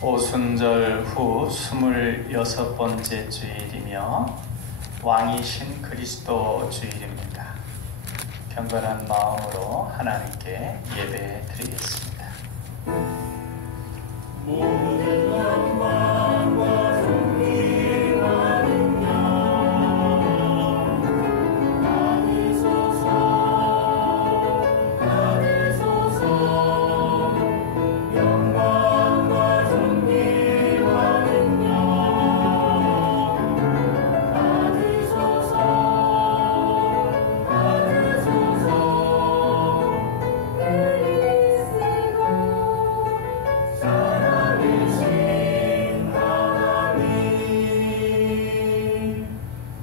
오순절 후 26번째 주일이며 왕이신 그리스도 주일입니다. 경건한 마음으로 하나님께 예배 드리겠습니다. 모든 영광과 존귀와 능력 받으소서, 받으소서. 영광과 존귀와 능력 받으소서, 받으소서. 그리스도 살아계신 하나님,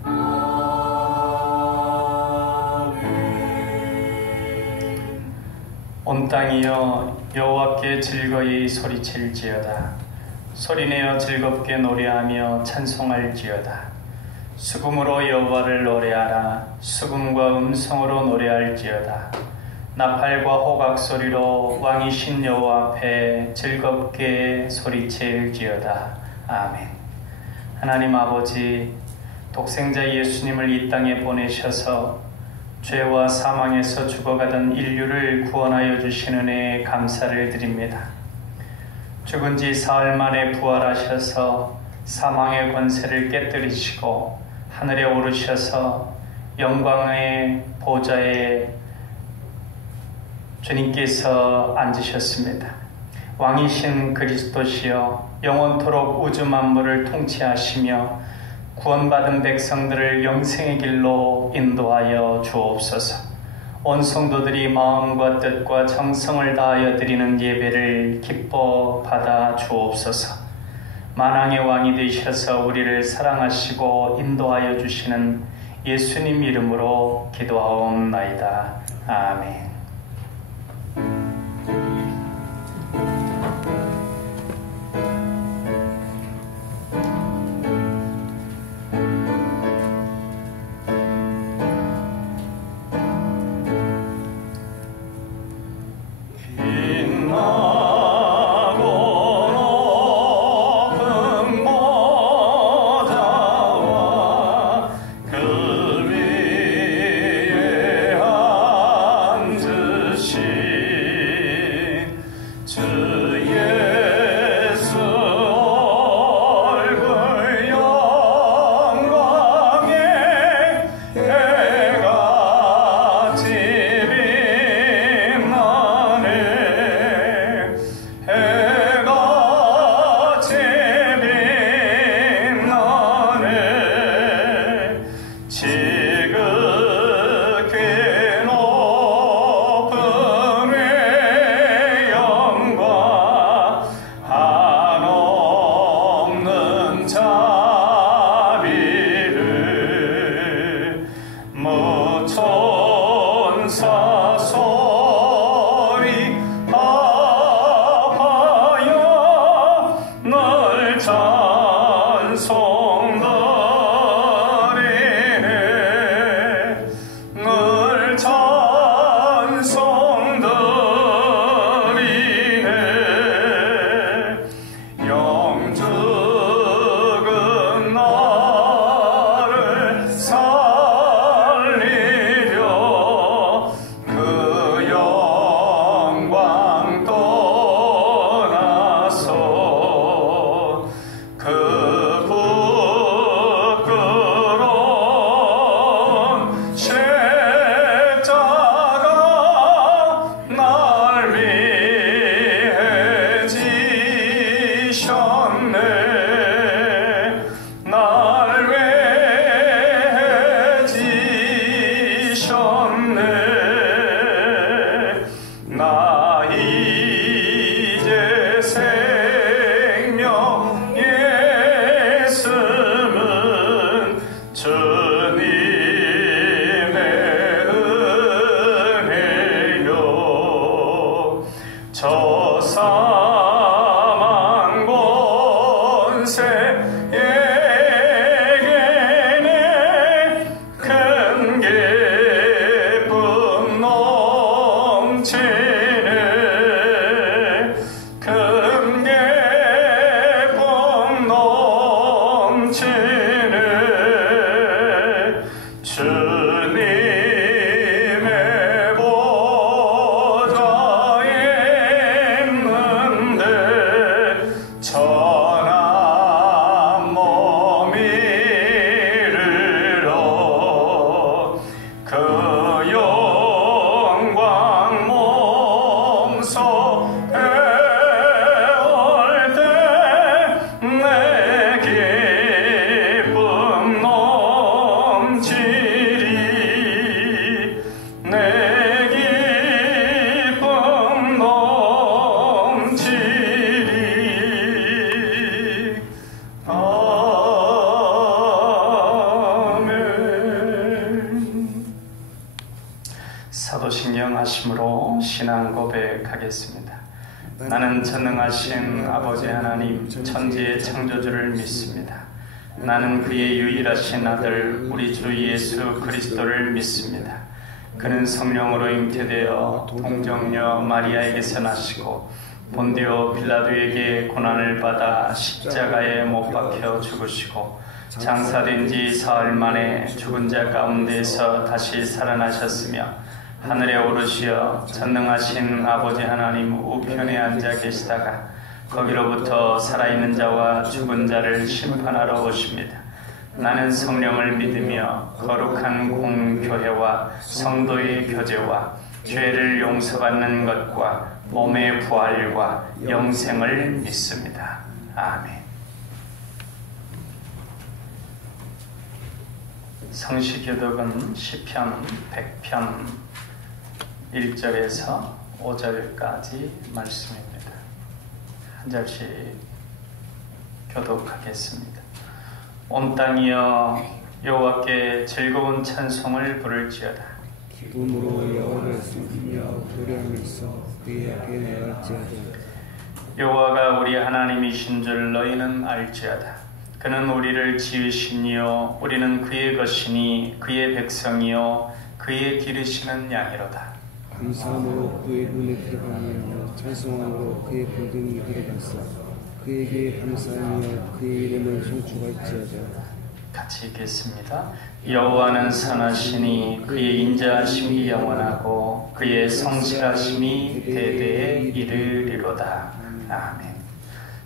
아멘. 온 땅이여 여호와께 즐거이 소리칠지어다. 소리내어 즐겁게 노래하며 찬송할지어다. 수금으로 여호와를 노래하라. 수금과 음성으로 노래할지어다. 나팔과 호각 소리로 왕이신 여호와 앞에 즐겁게 소리칠지어다. 아멘. 하나님 아버지, 독생자 예수님을 이 땅에 보내셔서 죄와 사망에서 죽어가던 인류를 구원하여 주신 은혜에 감사를 드립니다. 죽은 지 사흘 만에 부활하셔서 사망의 권세를 깨뜨리시고 하늘에 오르셔서 영광의 보좌에 주님께서 앉으셨습니다. 왕이신 그리스도시여 영원토록 우주 만물을 통치하시며 구원받은 백성들을 영생의 길로 인도하여 주옵소서. 온 성도들이 마음과 뜻과 정성을 다하여 드리는 예배를 기뻐 받아 주옵소서. 만왕의 왕이 되셔서 우리를 사랑하시고 인도하여 주시는 예수님 이름으로 기도하옵나이다. 아멘. 금계 고백하겠습니다. 나는 전능하신 아버지 하나님 천지의 창조주를 믿습니다. 나는 그의 유일하신 아들 우리 주 예수 그리스도를 믿습니다. 그는 성령으로 잉태되어 동정녀 마리아에게서 나시고 본디오 빌라도에게 고난을 받아 십자가에 못 박혀 죽으시고 장사된 지 사흘 만에 죽은 자 가운데서 다시 살아나셨으며 하늘에 오르시어 전능하신 아버지 하나님 우편에 앉아 계시다가 거기로부터 살아있는 자와 죽은 자를 심판하러 오십니다. 나는 성령을 믿으며 거룩한 공교회와 성도의 교제와 죄를 용서받는 것과 몸의 부활과 영생을 믿습니다. 아멘. 성시교독은 시편 100편 1절에서 5절까지 말씀입니다. 한 절씩 교독하겠습니다. 온 땅이여 여호와께 즐거운 찬송을 부를지어다. 기쁨으로 여호와를 섬기며 노래하면서 그의 앞에 나갈지어다. 여호와가 우리 하나님이신 줄 너희는 알지어다. 그는 우리를 지으시니요 우리는 그의 것이니 그의 백성이요 그의 기르시는 양이로다. 감사함으로 그의 문에 들어가며 찬송함으로 그의 본등에 들어가서 그에게 감사하며 그의 이름을 송축할지어다. 같이 읽겠습니다. 여호와는 선하시니 그의 인자하심이 영원하고 그의 성실하심이 대대에 이르리로다. 아멘.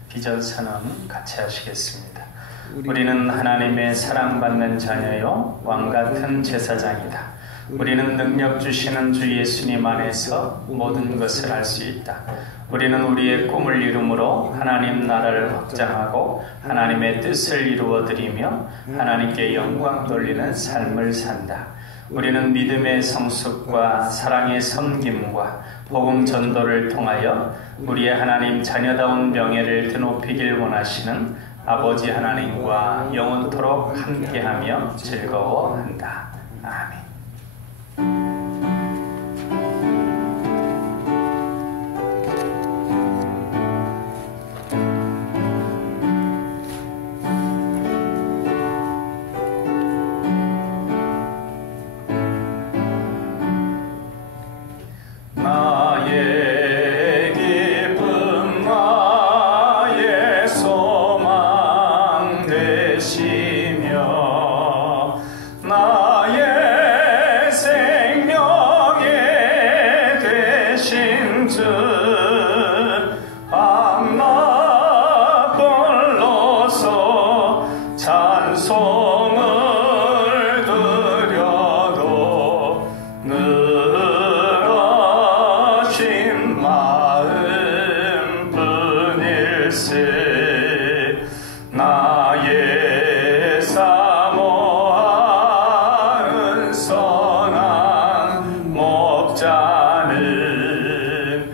비전선언 같이 하시겠습니다. 우리는 하나님의 사랑받는 자녀요 왕같은 제사장이다. 우리는 능력 주시는 주 예수님 안에서 모든 것을 할 수 있다. 우리는 우리의 꿈을 이루므로 하나님 나라를 확장하고 하나님의 뜻을 이루어드리며 하나님께 영광 돌리는 삶을 산다. 우리는 믿음의 성숙과 사랑의 섬김과 복음 전도를 통하여 우리의 하나님 자녀다운 명예를 드높이길 원하시는 아버지 하나님과 영원토록 함께하며 즐거워한다. 아멘. 목자는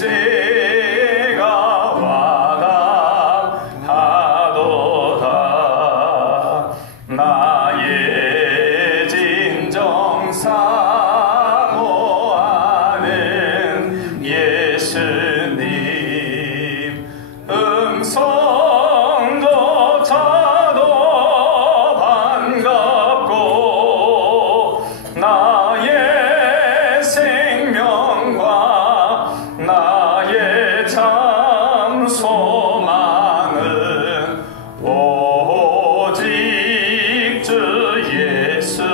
형제가 와닿하도다. 나의 진정 사모하는 예수님, 음성조차도 반갑고 나의 생명과 나의 참 소망은 오직 주 예수뿐일세.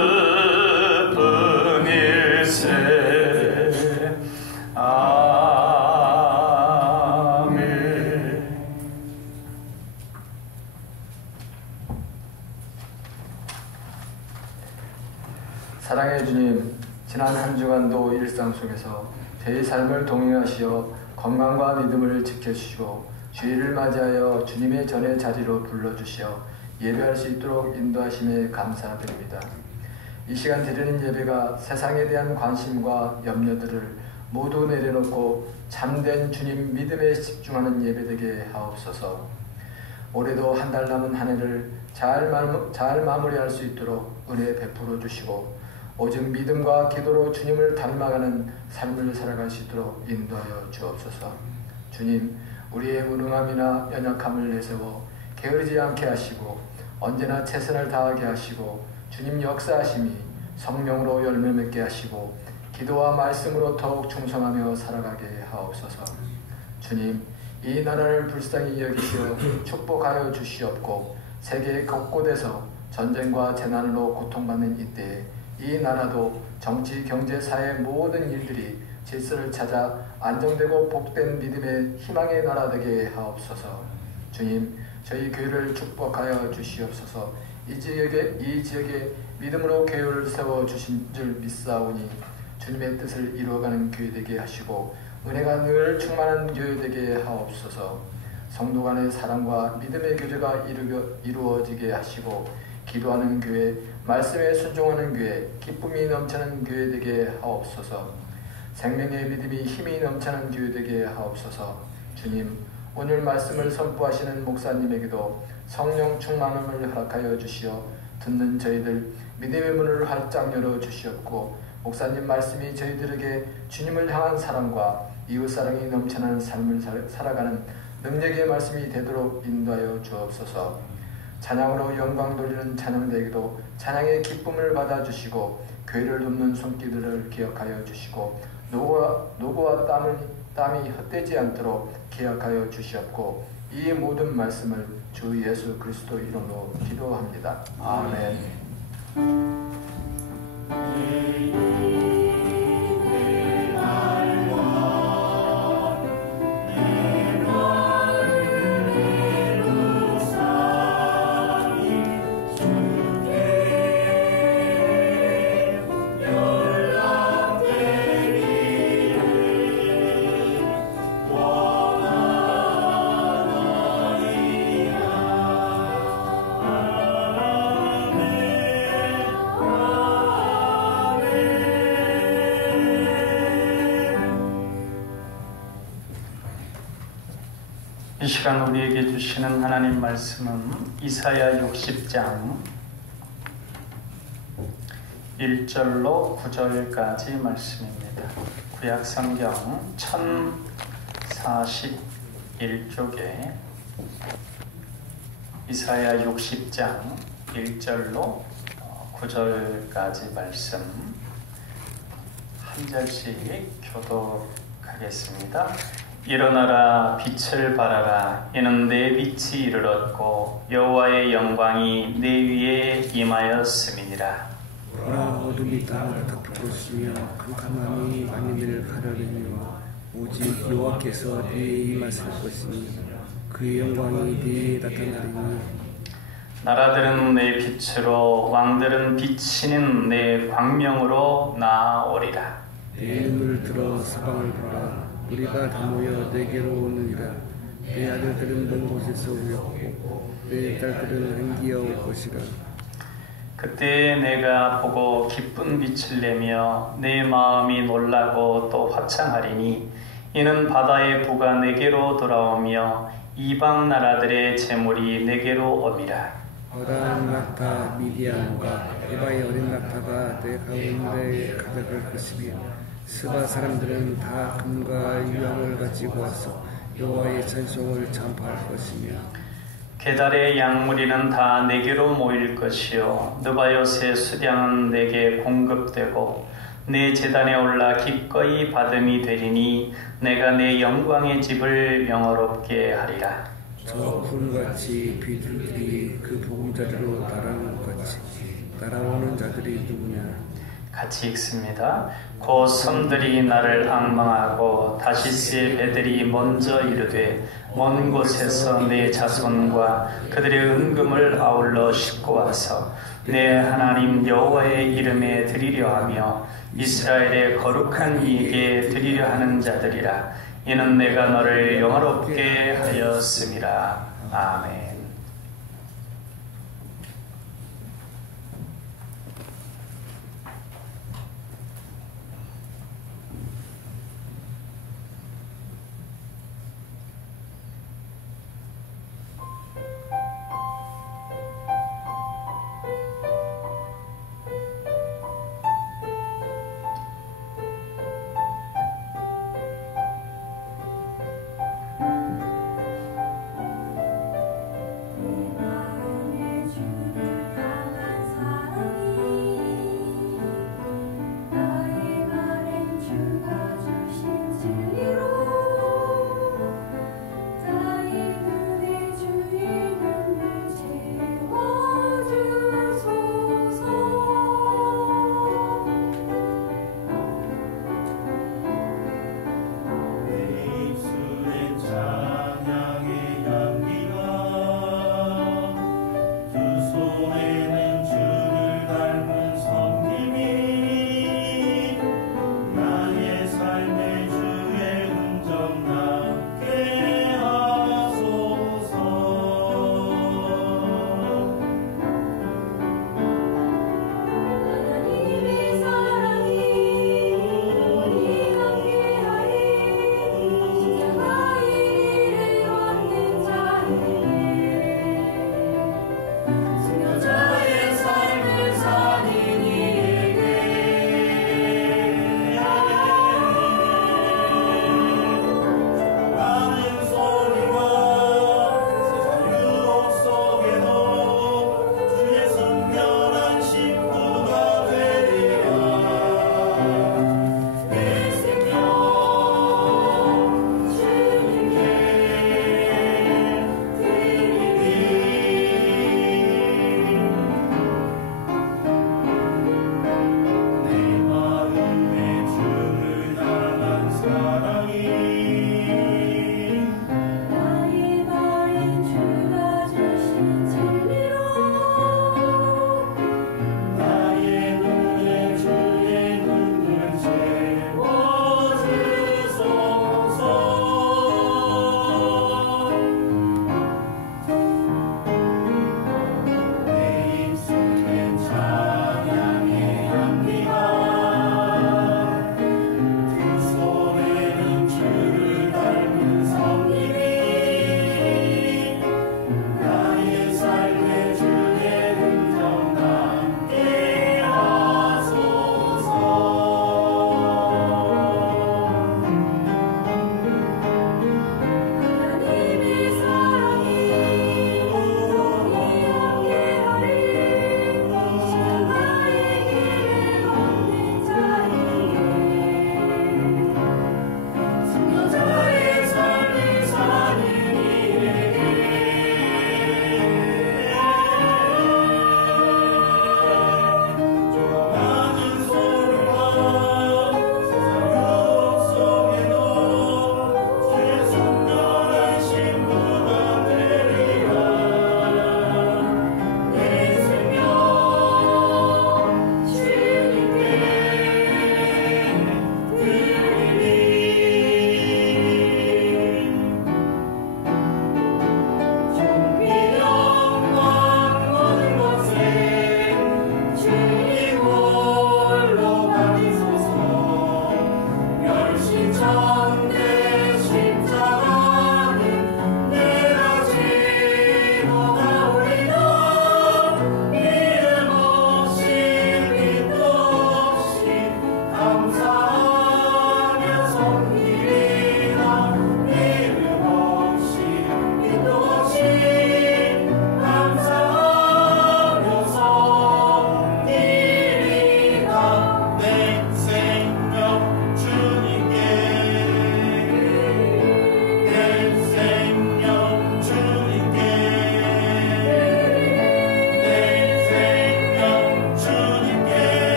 아멘. 사랑의 주님, 지난 한 주간도 일상 속에서 저희 삶을 동행하시어 건강과 믿음을 지켜주시고 주일을 맞이하여 주님의 전의 자리로 불러주시어 예배할 수 있도록 인도하심에 감사드립니다. 이 시간 드리는 예배가 세상에 대한 관심과 염려들을 모두 내려놓고 참된 주님 믿음에 집중하는 예배되게 하옵소서. 올해도 한 달 남은 한 해를 잘 마무리할 수 있도록 은혜 베풀어 주시고 오직 믿음과 기도로 주님을 닮아가는 삶을 살아갈 수 있도록 인도하여 주옵소서. 주님, 우리의 무능함이나 연약함을 내세워 게으르지 않게 하시고 언제나 최선을 다하게 하시고 주님 역사하심이 성령으로 열매 맺게 하시고 기도와 말씀으로 더욱 충성하며 살아가게 하옵소서. 주님, 이 나라를 불쌍히 여기시어 축복하여 주시옵고 세계 곳곳에서 전쟁과 재난으로 고통받는 이때에 이 나라도 정치, 경제, 사회 모든 일들이 질서를 찾아 안정되고 복된 믿음의 희망의 나라 되게 하옵소서. 주님, 저희 교회를 축복하여 주시옵소서. 이 지역에 믿음으로 교회를 세워주신 줄 믿사오니 주님의 뜻을 이루어가는 교회 되게 하시고 은혜가 늘 충만한 교회 되게 하옵소서. 성도 간의 사랑과 믿음의 교제가 이루어지게 하시고 기도하는 교회, 말씀에 순종하는 교회, 기쁨이 넘치는 교회 되게 하옵소서. 생명의 믿음이 힘이 넘치는 교회 되게 하옵소서. 주님, 오늘 말씀을 선포하시는 목사님에게도 성령 충만함을 허락하여 주시어 듣는 저희들 믿음의 문을 활짝 열어 주시옵고 목사님 말씀이 저희들에게 주님을 향한 사랑과 이웃사랑이 넘치는 삶을 살아가는 능력의 말씀이 되도록 인도하여 주옵소서. 찬양으로 영광 돌리는 찬양대에게도 찬양의 기쁨을 받아주시고 교회를 돕는 손길들을 기억하여 주시고 노고와 땀이 헛되지 않도록 기억하여 주시옵고 이 모든 말씀을 주 예수 그리스도 이름으로 기도합니다. 아멘. 이 시간 우리에게 주시는 하나님 말씀은 이사야 60장 1절로 9절까지 말씀입니다. 구약성경 1041쪽에 이사야 60장 1절로 9절까지 말씀 한 절씩 교독하겠습니다. 일어나라 빛을 발하라 이는 내 빛이 이르렀고 여호와의 영광이 내 위에 임하였음이니라. 어둠이 다 덮어지며 캄캄함이 만민을 가려내며 오직 여호와께서 네 임하실 것이니 그의 영광이 네 나타나리니 나라들은 내 빛으로 왕들은 비치는 내 광명으로 나아오리라. 내 눈을 들어 사방을 보라 우리가 다 모여 내게로 오느니라. 내 아들들은 먼 곳에서 오였고 내 딸들은 한기어 올 것이라. 그때 내가 보고 기쁜 빛을 내며 내 마음이 놀라고 또 화창하리니 이는 바다의 부가 내게로 돌아오며 이방 나라들의 재물이 내게로 옴이라. 어라한 낙타 미디안과 에바의 어린 낙타가 내 가운데에 가득할 것이며 스바 사람들은 다 금과 유황을 가지고 와서 여호와의 찬송을 찬파할 것이며 게달의 양무리는 다 내게로 모일 것이요 느바요스의 수량은 내게 공급되고 내 제단에 올라 기꺼이 받음이 되리니 내가 내 영광의 집을 명어롭게 하리라. 저 구름같이 비둘기 그 보금자리로 날아오는 것 같이 날아오는 자들이 누구냐. 같이 읽습니다. 곧 섬들이 나를 앙망하고 다시스의 배들이 먼저 이르되 먼 곳에서 내 자손과 그들의 은금을 아울러 싣고 와서 내 하나님 여호와의 이름에 드리려 하며 이스라엘의 거룩한 이에게 드리려 하는 자들이라. 이는 내가 너를 영화롭게 하였음이라. 아멘.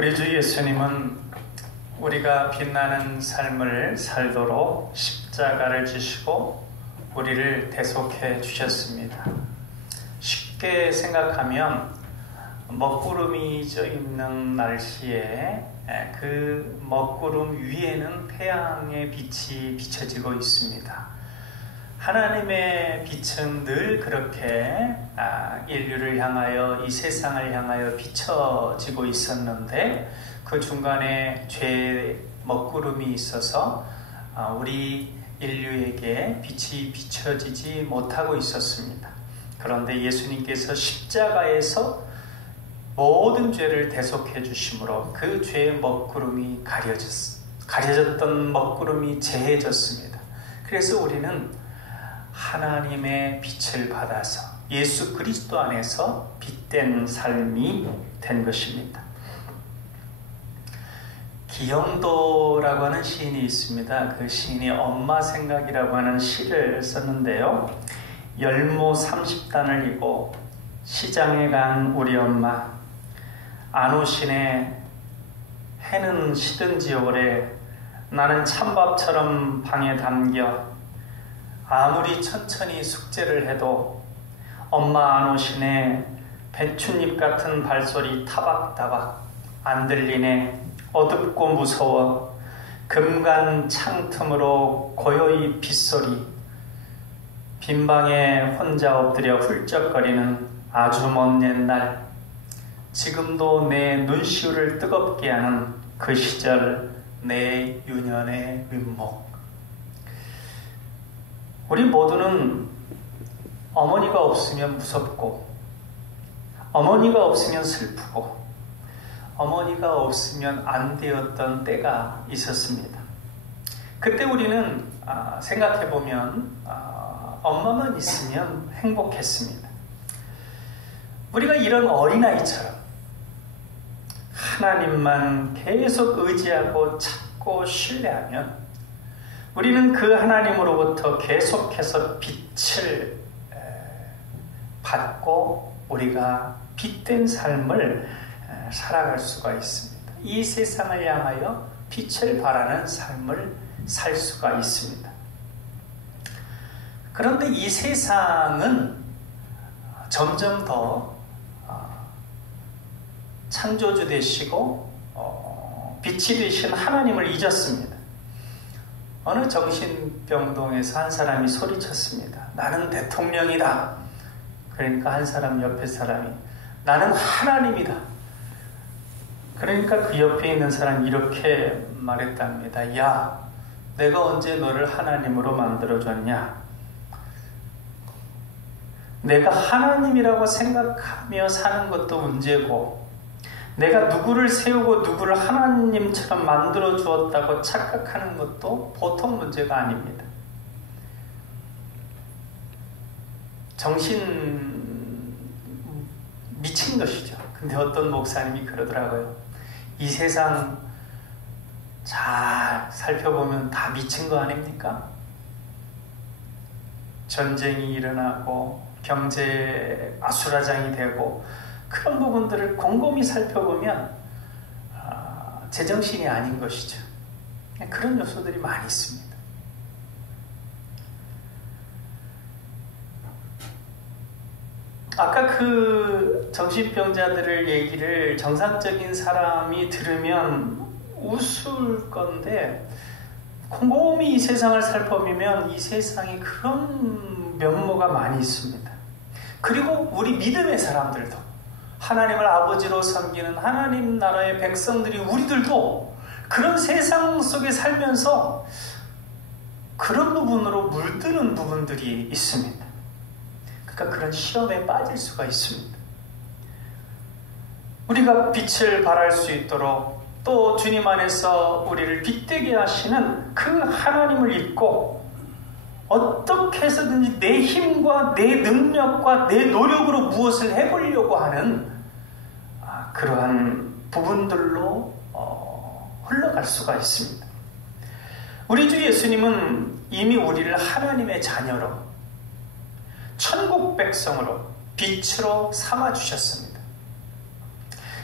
우리 주 예수님은 우리가 빛나는 삶을 살도록 십자가를 지시고 우리를 대속해 주셨습니다. 쉽게 생각하면 먹구름이 져 있는 날씨에 그 먹구름 위에는 태양의 빛이 비춰지고 있습니다. 하나님의 빛은 늘 그렇게 인류를 향하여, 이 세상을 향하여 비춰지고 있었는데 그 중간에 죄의 먹구름이 있어서 우리 인류에게 빛이 비춰지지 못하고 있었습니다. 그런데 예수님께서 십자가에서 모든 죄를 대속해 주심으로 그 죄의 먹구름이 가려졌던 먹구름이 제해졌습니다. 그래서 우리는 하나님의 빛을 받아서 예수 그리스도 안에서 빛된 삶이 된 것입니다. 기영도라고 하는 시인이 있습니다. 그 시인이 엄마 생각이라고 하는 시를 썼는데요. 열모 30단을 이고 시장에 간 우리 엄마, 안 오시네. 해는 시든지 오래. 나는 찬밥처럼 방에 담겨 아무리 천천히 숙제를 해도 엄마 안 오시네. 배춧잎 같은 발소리 타박타박 안 들리네. 어둡고 무서워. 금간 창틈으로 고요히 빗소리. 빈방에 혼자 엎드려 훌쩍거리는 아주 먼 옛날. 지금도 내 눈시울을 뜨겁게 하는 그 시절 내 유년의 윗목. 우리 모두는 어머니가 없으면 무섭고, 어머니가 없으면 슬프고, 어머니가 없으면 안 되었던 때가 있었습니다. 그때 우리는 생각해보면 엄마만 있으면 행복했습니다. 우리가 이런 어린아이처럼 하나님만 계속 의지하고 찾고 신뢰하면 우리는 그 하나님으로부터 계속해서 빛을 받고 우리가 빛된 삶을 살아갈 수가 있습니다. 이 세상을 향하여 빛을 발하는 삶을 살 수가 있습니다. 그런데 이 세상은 점점 더 창조주 되시고 빛이 되신 하나님을 잊었습니다. 어느 정신병동에서 한 사람이 소리쳤습니다. 나는 대통령이다. 그러니까 한 사람, 옆에 사람이 나는 하나님이다. 그러니까 그 옆에 있는 사람이 이렇게 말했답니다. 야, 내가 언제 너를 하나님으로 만들어줬냐? 내가 하나님이라고 생각하며 사는 것도 문제고, 내가 누구를 세우고 누구를 하나님처럼 만들어 주었다고 착각하는 것도 보통 문제가 아닙니다. 정신 미친 것이죠. 근데 어떤 목사님이 그러더라고요. 이 세상 잘 살펴보면 다 미친 거 아닙니까? 전쟁이 일어나고 경제 아수라장이 되고 그런 부분들을 곰곰이 살펴보면 제정신이 아닌 것이죠. 그런 요소들이 많이 있습니다. 아까 그 정신병자들을 얘기를 정상적인 사람이 들으면 웃을 건데 곰곰이 이 세상을 살펴보면 이 세상에 그런 면모가 많이 있습니다. 그리고 우리 믿음의 사람들도, 하나님을 아버지로 섬기는 하나님 나라의 백성들이, 우리들도 그런 세상 속에 살면서 그런 부분으로 물드는 부분들이 있습니다. 그러니까 그런 시험에 빠질 수가 있습니다. 우리가 빛을 발할 수 있도록 또 주님 안에서 우리를 빛되게 하시는 그 하나님을 잊고 어떻게 해서든지 내 힘과 내 능력과 내 노력으로 무엇을 해보려고 하는 그러한 부분들로 흘러갈 수가 있습니다. 우리 주 예수님은 이미 우리를 하나님의 자녀로, 천국 백성으로, 빛으로 삼아주셨습니다.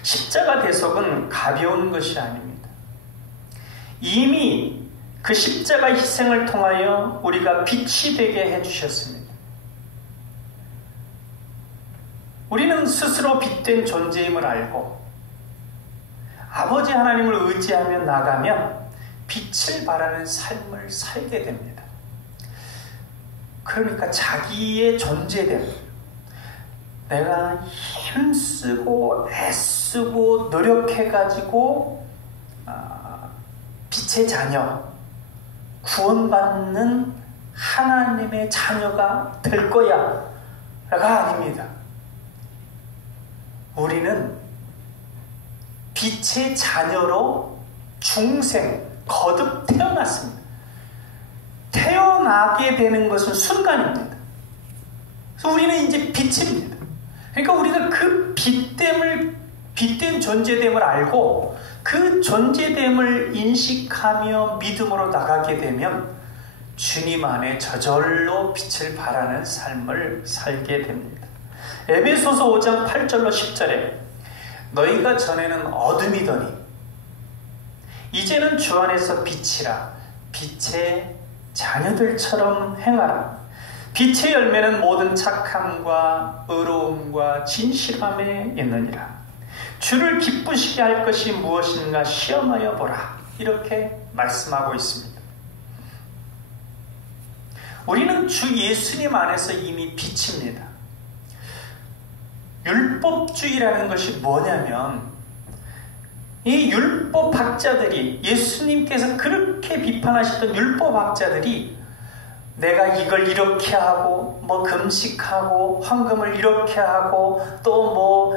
십자가 대속은 가벼운 것이 아닙니다. 이미 그 십자가 희생을 통하여 우리가 빛이 되게 해주셨습니다. 우리는 스스로 빛된 존재임을 알고 아버지 하나님을 의지하며 나가면 빛을 발하는 삶을 살게 됩니다. 그러니까 자기의 존재됨, 내가 힘쓰고 애쓰고 노력해가지고 빛의 자녀, 구원받는 하나님의 자녀가 될 거야 가 아닙니다. 우리는 빛의 자녀로 중생, 거듭 태어났습니다. 태어나게 되는 것은 순간입니다. 그래서 우리는 이제 빛입니다. 그러니까 우리가 그 빛된 존재됨을 알고 그 존재됨을 인식하며 믿음으로 나가게 되면 주님 안에 저절로 빛을 발하는 삶을 살게 됩니다. 에베소서 5장 8절로 10절에 너희가 전에는 어둠이더니 이제는 주 안에서 빛이라 빛의 자녀들처럼 행하라. 빛의 열매는 모든 착함과 의로움과 진실함에 있느니라. 주를 기쁘시게 할 것이 무엇인가 시험하여 보라. 이렇게 말씀하고 있습니다. 우리는 주 예수님 안에서 이미 빛입니다. 율법주의라는 것이 뭐냐면 이 율법학자들이, 예수님께서 그렇게 비판하셨던 율법학자들이 내가 이걸 이렇게 하고 뭐 금식하고 헌금을 이렇게 하고 또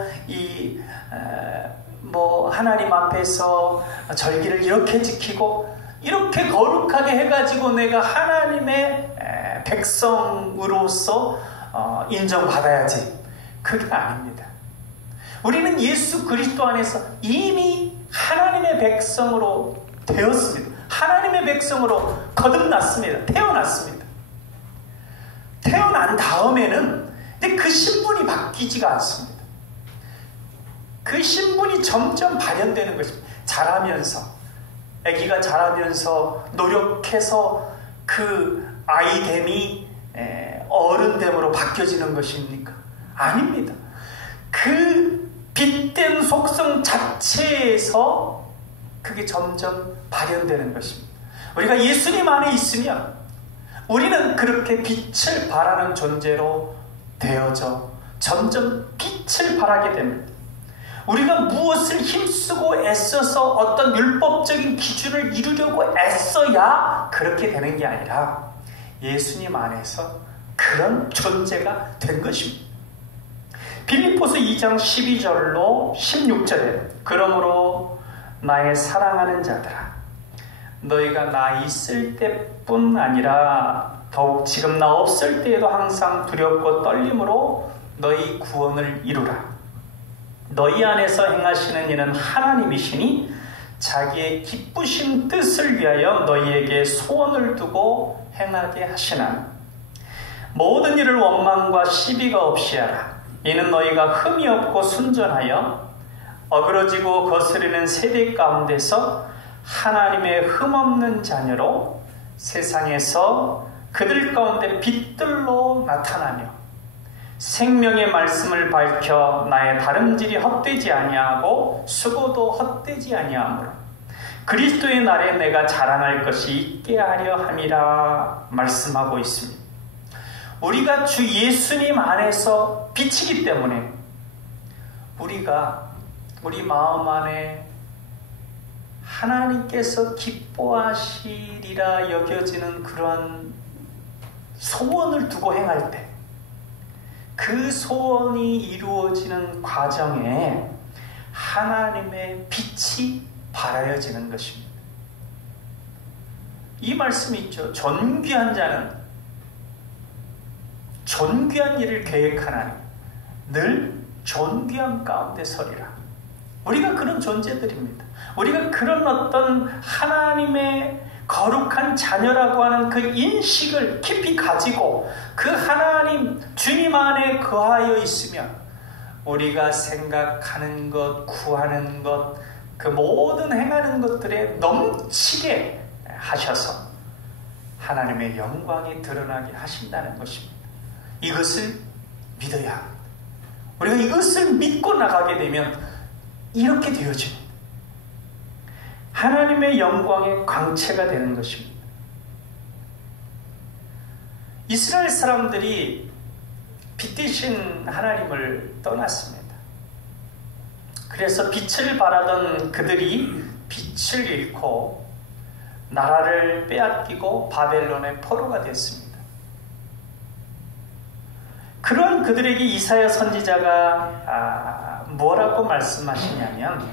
뭐 하나님 앞에서 절기를 이렇게 지키고 이렇게 거룩하게 해가지고 내가 하나님의 백성으로서 인정받아야지. 그게 아닙니다. 우리는 예수 그리스도 안에서 이미 하나님의 백성으로 되었습니다. 하나님의 백성으로 거듭났습니다. 태어났습니다. 태어난 다음에는 이제 그 신분이 바뀌지가 않습니다. 그 신분이 점점 발현되는 것입니다. 자라면서, 아기가 자라면서 노력해서 그 아이됨이 어른됨으로 바뀌어지는 것입니까? 아닙니다. 그 빛된 속성 자체에서 그게 점점 발현되는 것입니다. 우리가 예수님 안에 있으면 우리는 그렇게 빛을 발하는 존재로 되어져 점점 빛을 발하게 됩니다. 우리가 무엇을 힘쓰고 애써서 어떤 율법적인 기준을 이루려고 애써야 그렇게 되는 게 아니라 예수님 안에서 그런 존재가 된 것입니다. 빌립보서 2장 12절로 16절에 그러므로 나의 사랑하는 자들아 너희가 나 있을 때뿐 아니라 더욱 지금 나 없을 때에도 항상 두렵고 떨림으로 너희 구원을 이루라. 너희 안에서 행하시는 이는 하나님이시니 자기의 기쁘신 뜻을 위하여 너희에게 소원을 두고 행하게 하시나 모든 일을 원망과 시비가 없이 하라. 이는 너희가 흠이 없고 순전하여 어그러지고 거스르는 세대 가운데서 하나님의 흠없는 자녀로 세상에서 그들 가운데 빛들로 나타나며 생명의 말씀을 밝혀 나의 다름질이 헛되지 아니하고 수고도 헛되지 아니하므로 그리스도의 날에 내가 자랑할 것이 있게 하려 함이라 말씀하고 있습니다. 우리가 주 예수님 안에서 빛이기 때문에 우리가 우리 마음 안에 하나님께서 기뻐하시리라 여겨지는 그런 소원을 두고 행할 때 그 소원이 이루어지는 과정에 하나님의 빛이 발하여지는 것입니다. 이 말씀이 있죠. 존귀한 자는 존귀한 일을 계획하나니 늘 존귀함 가운데 서리라. 우리가 그런 존재들입니다. 우리가 그런 어떤 하나님의 거룩한 자녀라고 하는 그 인식을 깊이 가지고 그 하나님 주님 안에 거하여 있으면 우리가 생각하는 것, 구하는 것, 그 모든 행하는 것들에 넘치게 하셔서 하나님의 영광이 드러나게 하신다는 것입니다. 이것을 믿어야 합니다. 우리가 이것을 믿고 나가게 되면 이렇게 되어집니다. 하나님의 영광의 광채가 되는 것입니다. 이스라엘 사람들이 빛 대신 하나님을 떠났습니다. 그래서 빛을 바라던 그들이 빛을 잃고 나라를 빼앗기고 바벨론의 포로가 됐습니다. 그런 그들에게 이사야 선지자가 뭐라고 말씀하시냐면,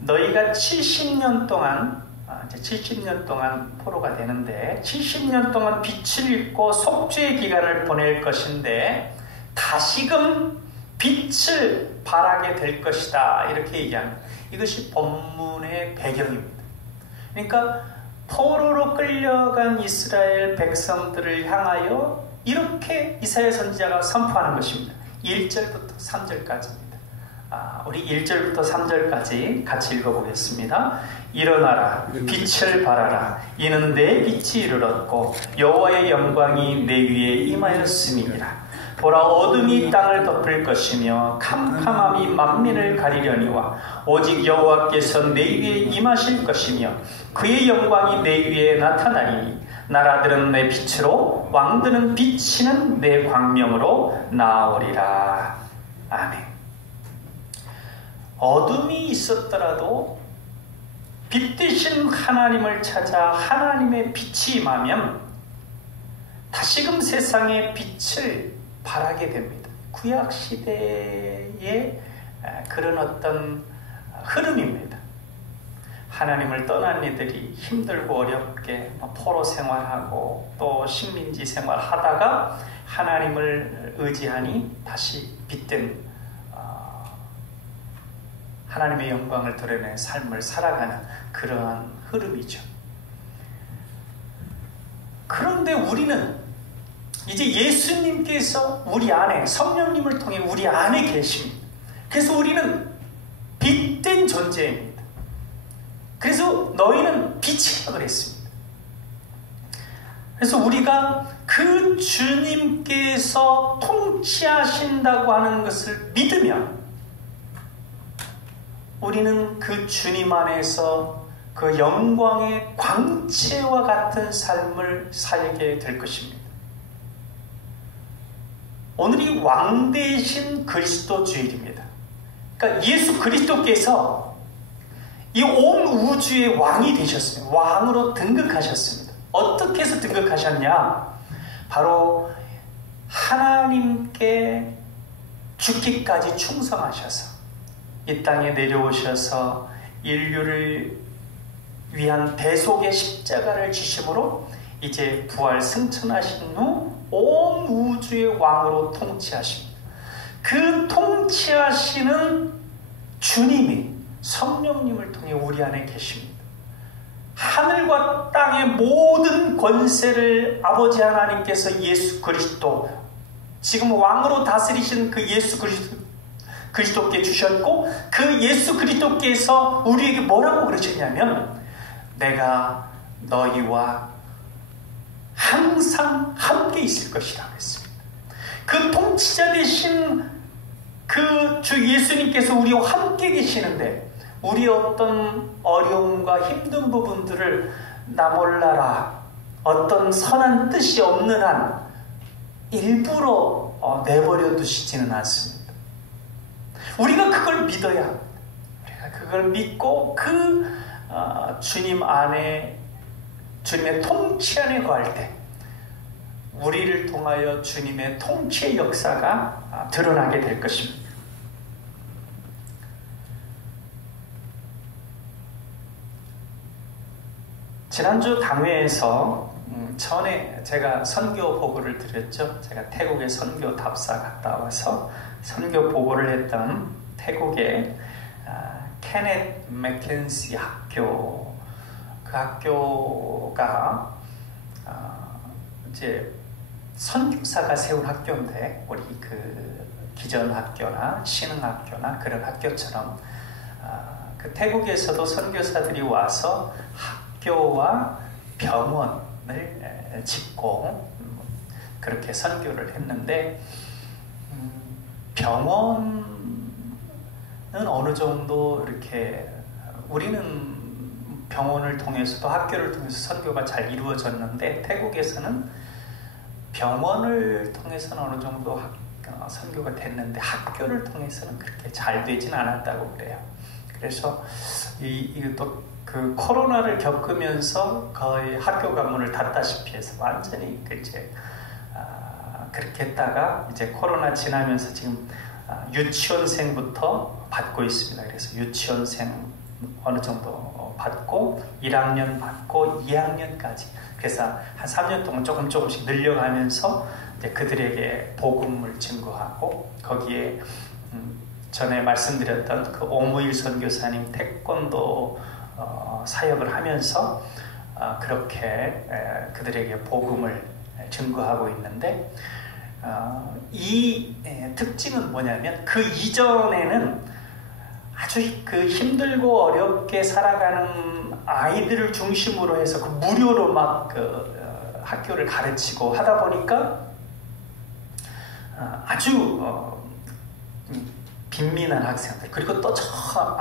너희가 70년 동안 이제 70년 동안 포로가 되는데 70년 동안 빛을 잃고 속죄의 기간을 보낼 것인데 다시금 빛을 발하게 될 것이다, 이렇게 얘기합니다. 이것이 본문의 배경입니다. 그러니까 포로로 끌려간 이스라엘 백성들을 향하여 이렇게 이사야 선지자가 선포하는 것입니다. 1절부터 3절까지입니다. 우리 1절부터 3절까지 같이 읽어보겠습니다. 일어나라, 빛을 발하라. 이는 내 빛이 이르렀고 여호와의 영광이 내 위에 임하였음이니라. 보라, 어둠이 땅을 덮을 것이며 캄캄함이 만민을 가리려니와 오직 여호와께서 내 위에 임하실 것이며 그의 영광이 내 위에 나타나리니 나라들은 내 빛으로 왕들은 비치는 내 광명으로 나오리라. 아멘. 어둠이 있었더라도 빛 대신 하나님을 찾아 하나님의 빛이 임하면 다시금 세상의 빛을 발하게 됩니다. 구약시대의 그런 어떤 흐름입니다. 하나님을 떠난 이들이 힘들고 어렵게 포로 생활하고 또 식민지 생활하다가 하나님을 의지하니 다시 빛된 하나님의 영광을 드러내는 삶을 살아가는 그러한 흐름이죠. 그런데 우리는 이제 예수님께서 우리 안에, 성령님을 통해 우리 안에 계십니다. 그래서 우리는 빛된 존재입니다. 그래서 너희는 빛이라 그랬습니다. 그래서 우리가 그 주님께서 통치하신다고 하는 것을 믿으면 우리는 그 주님 안에서 그 영광의 광채와 같은 삶을 살게 될 것입니다. 오늘이 왕 대신 그리스도 주일입니다. 그러니까 예수 그리스도께서 이 온 우주의 왕이 되셨습니다. 왕으로 등극하셨습니다. 어떻게 해서 등극하셨냐? 바로 하나님께 죽기까지 충성하셔서 이 땅에 내려오셔서 인류를 위한 대속의 십자가를 지심으로 이제 부활 승천하신 후 온 우주의 왕으로 통치하십니다. 그 통치하시는 주님이 성령님을 통해 우리 안에 계십니다. 하늘과 땅의 모든 권세를 아버지 하나님께서 예수 그리스도, 지금 왕으로 다스리시는 그 예수 그리스도께 주셨고, 그 예수 그리스도께서 우리에게 뭐라고 그러셨냐면, 내가 너희와 항상 함께 있을 것이라고 했습니다. 그 통치자 되신 그 주 예수님께서 우리와 함께 계시는데, 우리 어떤 어려움과 힘든 부분들을 나 몰라라, 어떤 선한 뜻이 없는 한 일부러 내버려 두시지는 않습니다. 우리가 그걸 믿어야 합니다. 우리가 그걸 믿고 그 주님 안에, 주님의 통치 안에 거할 때 우리를 통하여 주님의 통치의 역사가 드러나게 될 것입니다. 지난주 당회에서 전에 제가 선교 보고를 드렸죠. 제가 태국에 선교 답사 갔다 와서 선교 보고를 했던 태국의 케넷 맥켄시 학교, 그 학교가 이제 선교사가 세운 학교인데, 우리 그 기전학교나 신흥학교나 그런 학교처럼 그 태국에서도 선교사들이 와서 학교와 병원을 짓고 그렇게 선교를 했는데, 병원은 어느 정도 이렇게 우리는 병원을 통해서도 학교를 통해서 선교가 잘 이루어졌는데, 태국에서는 병원을 통해서는 어느 정도 선교가 됐는데 학교를 통해서는 그렇게 잘 되진 않았다고 그래요. 그래서 이것도 그 코로나를 겪으면서 거의 학교가 문을 닫다시피 해서 완전히 이제 그렇게 했다가 이제 코로나 지나면서 지금 유치원생부터 받고 있습니다. 그래서 유치원생 어느 정도 받고 1학년 받고 2학년까지, 그래서 한 3년 동안 조금씩 늘려가면서 이제 그들에게 복음을 증거하고, 거기에 전에 말씀드렸던 그 오무일 선교사님 태권도 사역을 하면서 그렇게 그들에게 복음을 증거하고 있는데, 이 특징은 뭐냐면, 그 이전에는 아주 그 힘들고 어렵게 살아가는 아이들을 중심으로 해서 그 무료로 막 그 학교를 가르치고 하다 보니까 아주 빈민한 학생들, 그리고 또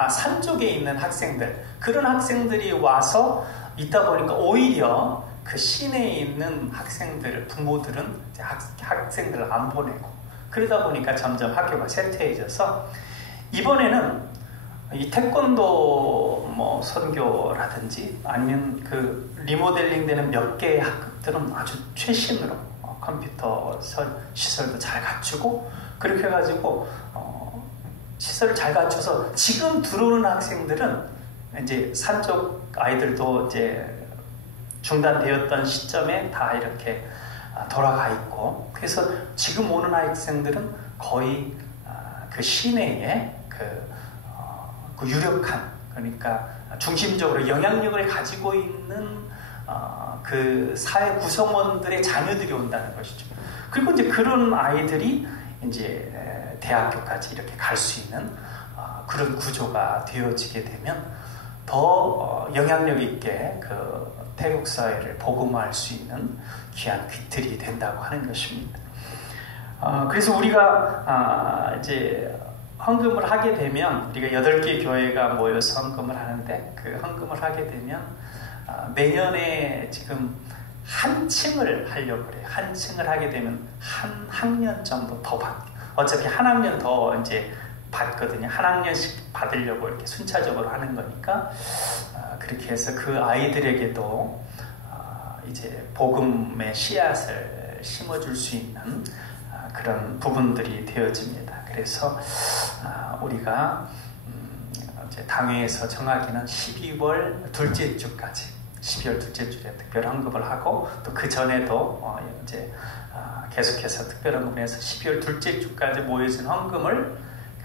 산 쪽에 있는 학생들, 그런 학생들이 와서 있다 보니까 오히려 그 시내에 있는 학생들, 부모들은 이제 학생들을 안 보내고, 그러다 보니까 점점 학교가 쇠퇴해져서 이번에는 이 태권도 뭐 선교라든지 아니면 그 리모델링 되는 몇 개의 학급들은 아주 최신으로 컴퓨터 시설도 잘 갖추고, 그렇게 해가지고 시설을 잘 갖춰서 지금 들어오는 학생들은 이제 산쪽 아이들도 이제 중단되었던 시점에 다 이렇게 돌아가 있고, 그래서 지금 오는 학생들은 거의 그 시내에 그 유력한, 그러니까 중심적으로 영향력을 가지고 있는 그 사회 구성원들의 자녀들이 온다는 것이죠. 그리고 이제 그런 아이들이 이제 대학교까지 이렇게 갈 수 있는 그런 구조가 되어지게 되면 더 영향력 있게 그 태국 사회를 복음화할 수 있는 귀한 귀틀이 된다고 하는 것입니다. 그래서 우리가 이제 헌금을 하게 되면, 우리가 8개 교회가 모여서 헌금을 하는데, 그 헌금을 하게 되면 내년에 지금 한 층을 하려고 그래요. 한 층을 하게 되면 한 학년 정도 더 어차피 한 학년 더 이제 받거든요. 한 학년씩 받으려고 이렇게 순차적으로 하는 거니까, 그렇게 해서 그 아이들에게도 이제 복음의 씨앗을 심어줄 수 있는 그런 부분들이 되어집니다. 그래서 우리가 이제 당회에서 정하기는 12월 둘째 주까지, 12월 둘째 주에 특별 헌금을 하고, 또 그 전에도 이제 계속해서 특별 헌금을 해서 12월 둘째 주까지 모여진 헌금을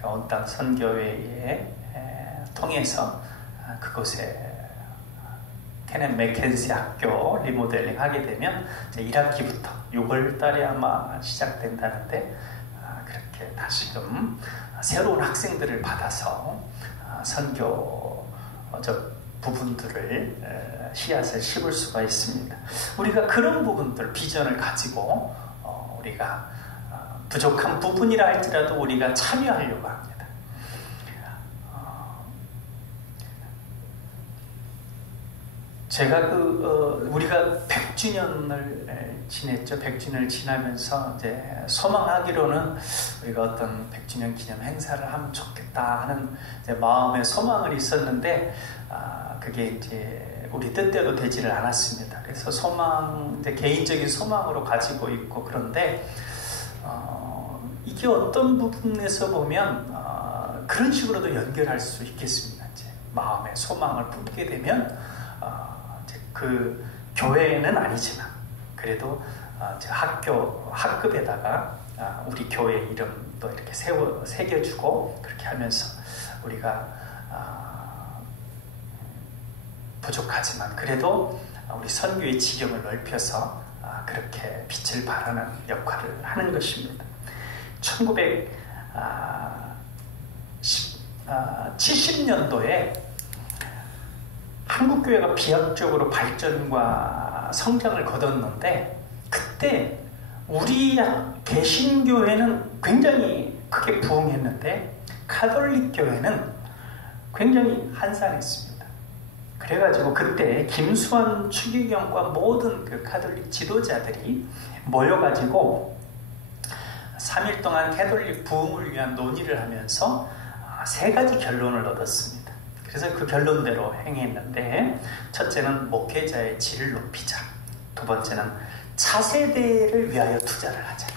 온 땅 선교회에 통해서 그곳에 케넨 맥켄시 학교 리모델링 하게 되면 이제 1학기부터 6월 달에 아마 시작된다는데, 그렇게 다시금 새로운 학생들을 받아서 선교적 부분들을 씨앗을 심을 수가 있습니다. 우리가 그런 부분들, 비전을 가지고 우리가 부족한 부분이라 할지라도 우리가 참여하려고 합니다. 제가 우리가 100주년을 지냈죠. 100주년을 지나면서 이제 소망하기로는 우리가 어떤 100주년 기념 행사를 하면 좋겠다 하는 이제 마음의 소망을 있었는데, 그게 이제 우리 뜻대로 되지를 않았습니다. 그래서 이제 개인적인 소망으로 가지고 있고, 그런데 이게 어떤 부분에서 보면 그런 식으로도 연결할 수 있겠습니다. 이제 마음의 소망을 품게 되면 이제 그 교회는 아니지만 그래도 학급에다가 우리 교회 이름도 이렇게 새겨주고, 그렇게 하면서 우리가 부족하지만 그래도 우리 선교의 지경을 넓혀서 그렇게 빛을 발하는 역할을 하는 것입니다. 70년도에 한국교회가 비약적으로 발전과 성장을 거뒀는데, 그때 우리 개신교회는 굉장히 크게 부흥했는데 가톨릭 교회는 굉장히 한산했습니다. 그래가지고 그때 김수환 추기경과 모든 그 가톨릭 지도자들이 모여가지고 3일 동안 가톨릭 부흥을 위한 논의를 하면서 3가지 결론을 얻었습니다. 그래서 그 결론대로 행했는데, 첫째는 목회자의 질을 높이자, 두 번째는 차세대를 위하여 투자를 하자,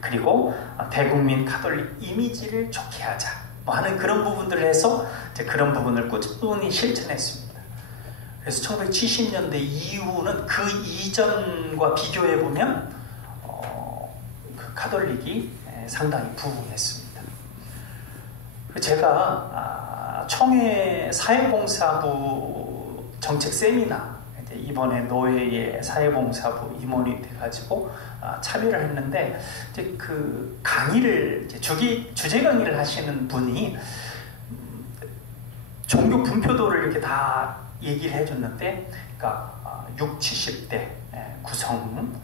그리고 대국민 가톨릭 이미지를 좋게 하자, 뭐 하는 그런 부분들을 해서 이제 그런 부분을 꾸준히 실천했습니다. 그래서 1970년대 이후는 그 이전과 비교해 보면 그 가톨릭이 상당히 부흥했습니다. 제가 총회 사회봉사부 정책 세미나, 이번에 노회의 사회봉사부 임원이 돼가지고 참여를 했는데, 이제 그 강의를 주제 강의를 하시는 분이 종교 분표도를 이렇게 다 얘기를 해줬는데, 그러니까 60, 70대 구성,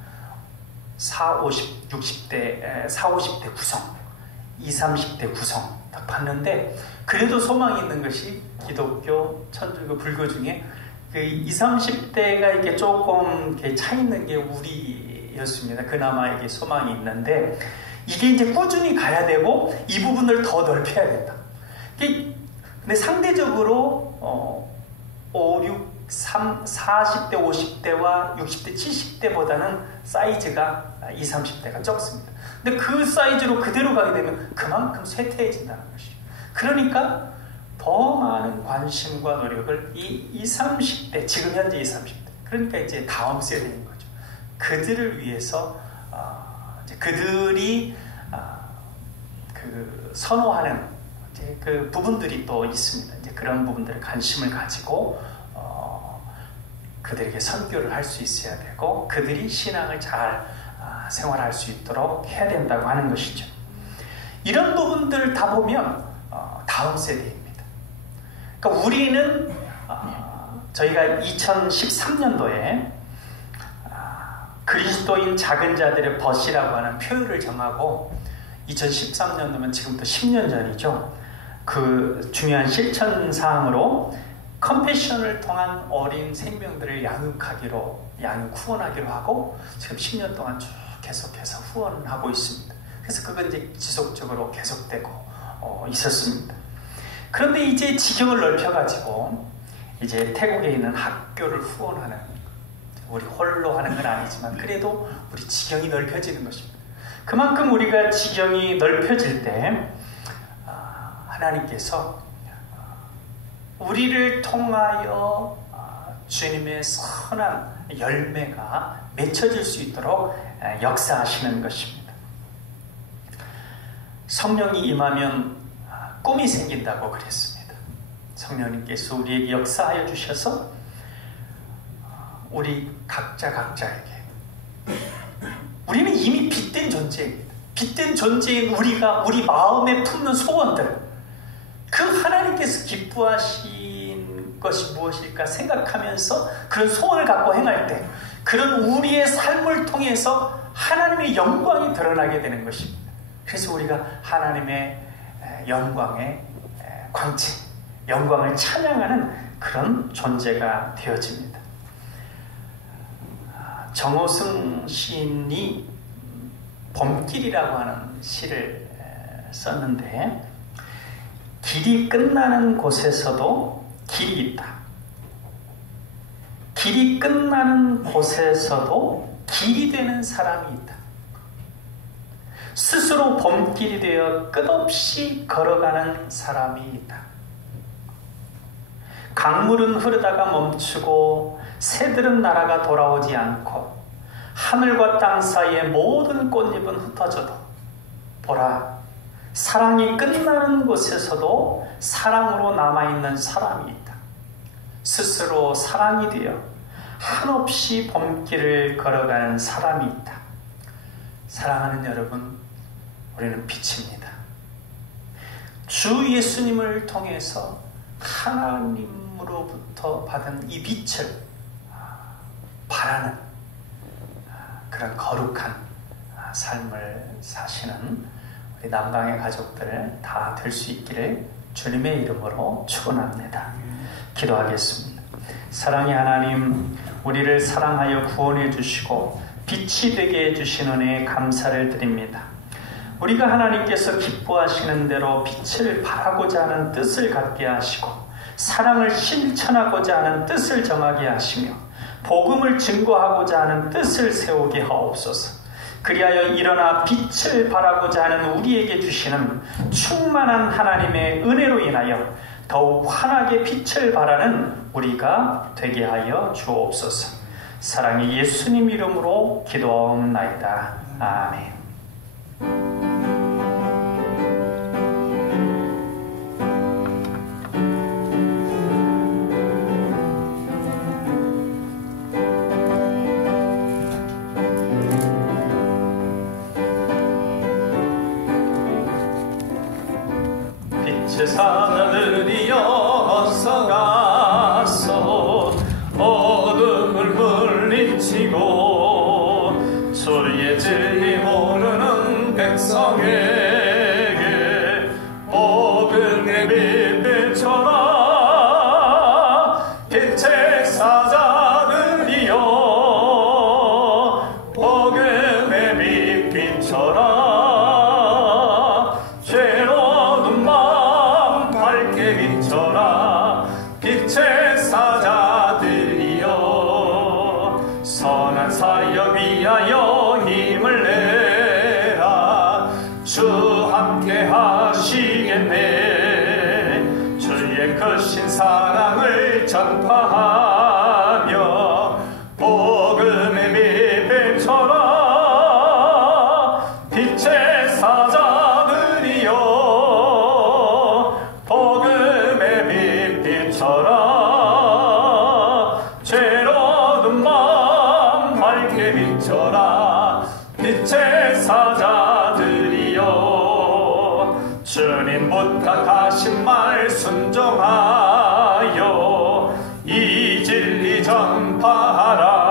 60대 구성, 20, 30대 구성 딱 봤는데, 그래도 소망이 있는 것이 기독교, 천주교, 불교 중에 그 20, 30대가 이렇게 조금 이렇게 차 있는 게 우리였습니다. 그나마 이게 소망이 있는데, 이게 이제 꾸준히 가야 되고 이 부분을 더 넓혀야 된다. 근데 상대적으로 40대, 50대와 60대, 70대보다는 사이즈가 20, 30대가 적습니다. 근데 그 사이즈로 그대로 가게 되면 그만큼 쇠퇴해진다는 것이죠. 그러니까 더 많은 관심과 노력을 이 20, 30대, 지금 현재 20, 30대, 그러니까 이제 다음 세대인 거죠. 그들을 위해서 이제 그들이 그 선호하는 이제 그 부분들이 또 있습니다. 이제 그런 부분들에 관심을 가지고 그들에게 선교를 할 수 있어야 되고, 그들이 신앙을 잘 생활할 수 있도록 해야 된다고 하는 것이죠. 이런 부분들을 다 보면 다음 세대입니다. 그러니까 우리는 저희가 2013년도에 그리스도인 작은 자들의 벗이라고 하는 표현을 정하고, 2013년도면 지금부터 10년 전이죠. 그 중요한 실천 사항으로 컴패션을 통한 어린 생명들을 양육 후원하기로 하고, 지금 10년 동안 쭉 계속해서 후원하고 있습니다. 그래서 그건 이제 지속적으로 계속되고 있었습니다. 그런데 이제 지경을 넓혀가지고 이제 태국에 있는 학교를 후원하는, 우리 홀로 하는 건 아니지만 그래도 우리 지경이 넓혀지는 것입니다. 그만큼 우리가 지경이 넓혀질 때 하나님께서 우리를 통하여 주님의 선한 열매가 맺혀질 수 있도록 역사하시는 것입니다. 성령이 임하면 꿈이 생긴다고 그랬습니다. 성령님께서 우리에게 역사하여 주셔서 우리 각자에게, 우리는 이미 빛된 존재입니다. 빛된 존재인 우리가 우리 마음에 품는 소원들, 그 하나님께서 기뻐하신 것이 무엇일까 생각하면서 그런 소원을 갖고 행할 때, 그런 우리의 삶을 통해서 하나님의 영광이 드러나게 되는 것입니다. 그래서 우리가 하나님의 영광의 광채, 영광을 찬양하는 그런 존재가 되어집니다. 정호승 시인이 봄길이라고 하는 시를 썼는데, 길이 끝나는 곳에서도 길이 있다. 길이 끝나는 곳에서도 길이 되는 사람이 있다. 스스로 봄길이 되어 끝없이 걸어가는 사람이 있다. 강물은 흐르다가 멈추고 새들은 날아가 돌아오지 않고 하늘과 땅 사이의 모든 꽃잎은 흩어져도 보라, 사랑이 끝나는 곳에서도 사랑으로 남아있는 사람이 있다. 스스로 사랑이 되어 한없이 봄길을 걸어가는 사람이 있다. 사랑하는 여러분, 우리는 빛입니다. 주 예수님을 통해서 하나님으로부터 받은 이 빛을 바라는 그런 거룩한 삶을 사시는 우리 남강의 가족들 다 될 수 있기를 주님의 이름으로 축원합니다. 기도하겠습니다. 사랑의 하나님, 우리를 사랑하여 구원해 주시고 빛이 되게 해주신 은혜에 감사를 드립니다. 우리가 하나님께서 기뻐하시는 대로 빛을 바라고자 하는 뜻을 갖게 하시고 사랑을 실천하고자 하는 뜻을 정하게 하시며 복음을 증거하고자 하는 뜻을 세우게 하옵소서. 그리하여 일어나 빛을 바라고자 하는 우리에게 주시는 충만한 하나님의 은혜로 인하여 더욱 환하게 빛을 바라는 우리가 되게 하여 주옵소서. 사랑의 예수님 이름으로 기도하옵나이다. 아멘. 빛의 사자들이여 어서 가서 어둠을 물리치고 주의 진리 모르는 백성에게 복음의 빛 비춰라. 빛의 사자들이여 복음의 빛 비춰라. 죄로운 마음 밝게 비춰라. 빛의 사자들이여 선한 사역 위하여 힘을 내라. 주 함께 하시겠네. 주의 크신 사랑을 전파하며 복음의 빛 비춰라. 빛의 사자들이여 복음의 빛 비춰라. 죄로운 마음 밝게 비춰라. 빛의 사자들이여 주님 부탁하신 말 순종하여 이 진리 전파하라.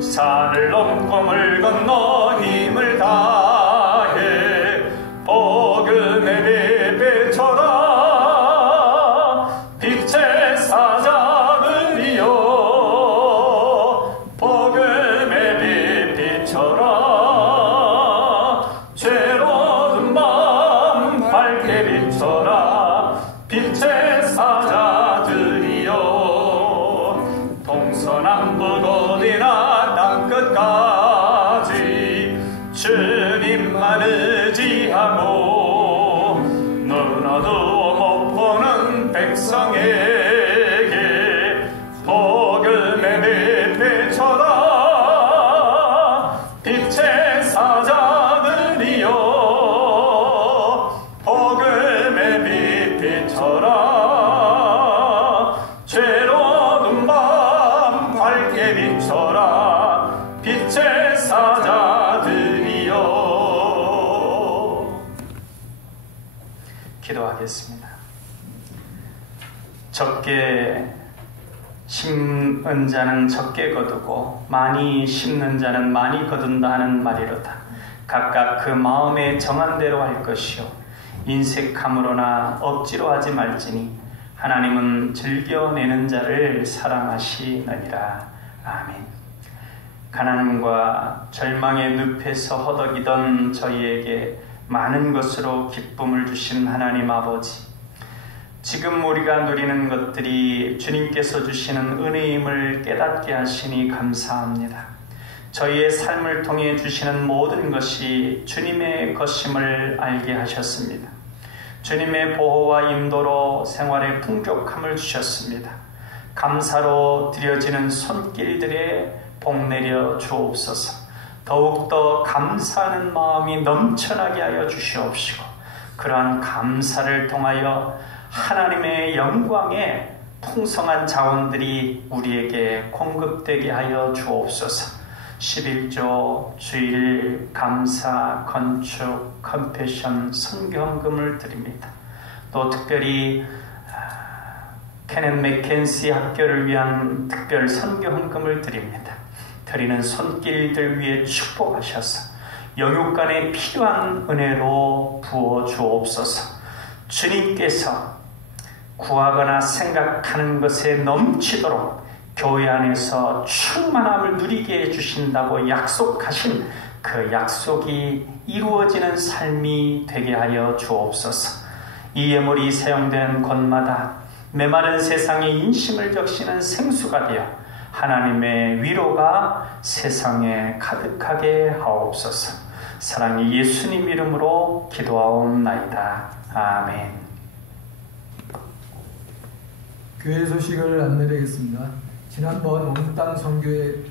산을 넘고 물 건너 힘을 다해 복음의 빛 비춰라. 빛의 사자들이여 복음의 빛 비춰라. 죄로운 마음 밝게 비춰라. 빛의 사자들이여 동서남북 어디나 땅끝까지 주님만 의지하고 눈 어두워 못 보는 백성에게 복음의 빛 비춰라. 빛의 사자들이여 복음의 빛 비춰라. 죄로운 마음 밝게 비춰라. 빛의 사자들이여. 기도하겠습니다. 적게 심은 자는 적게 거두고 많이 심는 자는 많이 거둔다 하는 말이로다. 각각 그 마음에 정한 대로 할 것이요 인색함으로나 억지로 하지 말지니 하나님은 즐겨내는 자를 사랑하시느니라. 아멘. 가난과 절망의 늪에서 허덕이던 저희에게 많은 것으로 기쁨을 주신 하나님 아버지, 지금 우리가 누리는 것들이 주님께서 주시는 은혜임을 깨닫게 하시니 감사합니다. 저희의 삶을 통해 주시는 모든 것이 주님의 것임을 알게 하셨습니다. 주님의 보호와 인도로 생활에 풍족함을 주셨습니다. 감사로 드려지는 손길들에 복 내려 주옵소서. 더욱더 감사하는 마음이 넘쳐나게 하여 주시옵시고 그러한 감사를 통하여 하나님의 영광에 풍성한 자원들이 우리에게 공급되게 하여 주옵소서. 11조, 주일, 감사, 건축, 컴패션, 선교헌금을 드립니다. 또 특별히 케넷 맥켄시 학교를 위한 특별 선교헌금을 드립니다. 드리는 손길들 위에 축복하셔서 영육간에 필요한 은혜로 부어 주옵소서. 주님께서 구하거나 생각하는 것에 넘치도록 교회 안에서 충만함을 누리게 해주신다고 약속하신 그 약속이 이루어지는 삶이 되게 하여 주옵소서. 이 예물이 사용된 곳마다 메마른 세상에 인심을 적시는 생수가 되어 하나님의 위로가 세상에 가득하게 하옵소서. 사랑의 예수님 이름으로 기도하옵나이다. 아멘. 교회 소식을 안내드리겠습니다. 지난번 온땅 선교의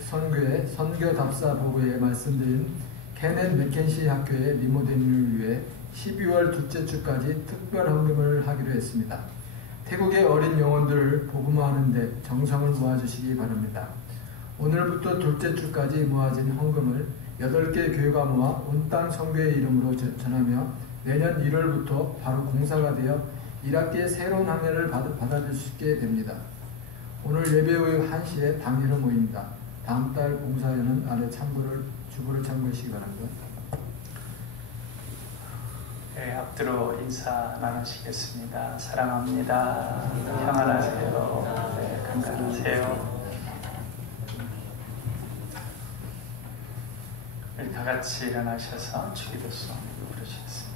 선교 답사 보고에 말씀드린 케넷 맥켄시 학교의 리모델링을 위해 12월 둘째 주까지 특별 헌금을 하기로 했습니다. 태국의 어린 영혼들을 복음화하는 데 정성을 모아주시기 바랍니다. 오늘부터 둘째 주까지 모아진 헌금을 8개 교회가 모아 온땅 선교의 이름으로 전하며 내년 1월부터 바로 공사가 되어 1학기의 새로운 학년을 받아줄 수 있게 됩니다. 오늘 예배 후 1시에 당일로 모입니다. 다음 달 봉사에는 아래 주보를 참고하시기 바랍니다. 네, 앞뒤로 인사 나누시겠습니다. 사랑합니다. 평안하세요. 네, 건강하세요. 우리 다 같이 일어나셔서 주기도송 부르시겠습니다.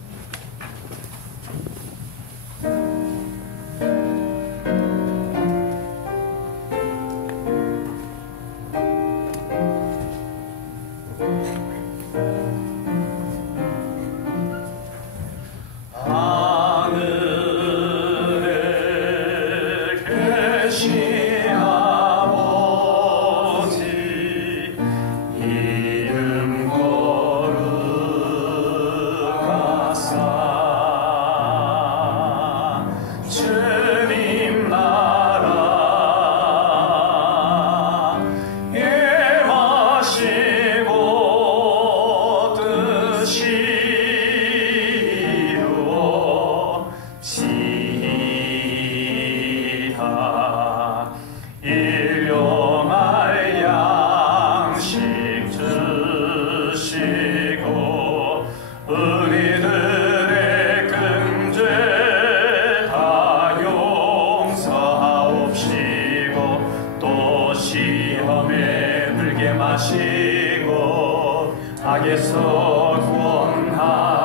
악에서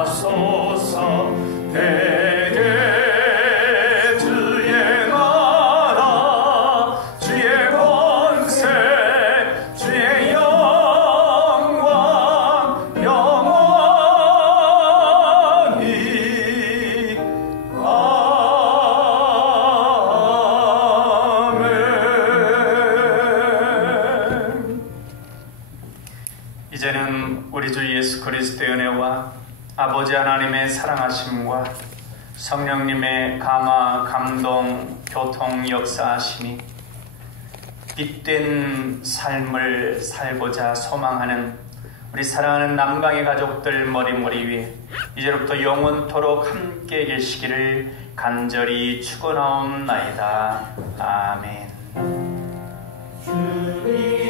구원하소서. 대개 주의 나라, 주의 권세, 주의 영광 영원히. 아멘. 이제는 우리 주 예수 그리스도의 은혜와 아버지 하나님의 사랑하심과 성령님의 감화, 감동, 교통, 역사하심이 빛된 삶을 살고자 소망하는 우리 사랑하는 남강의 가족들 머리머리 위에 이제부터 영원토록 함께 계시기를 간절히 축원하옵나이다. 아멘. 주님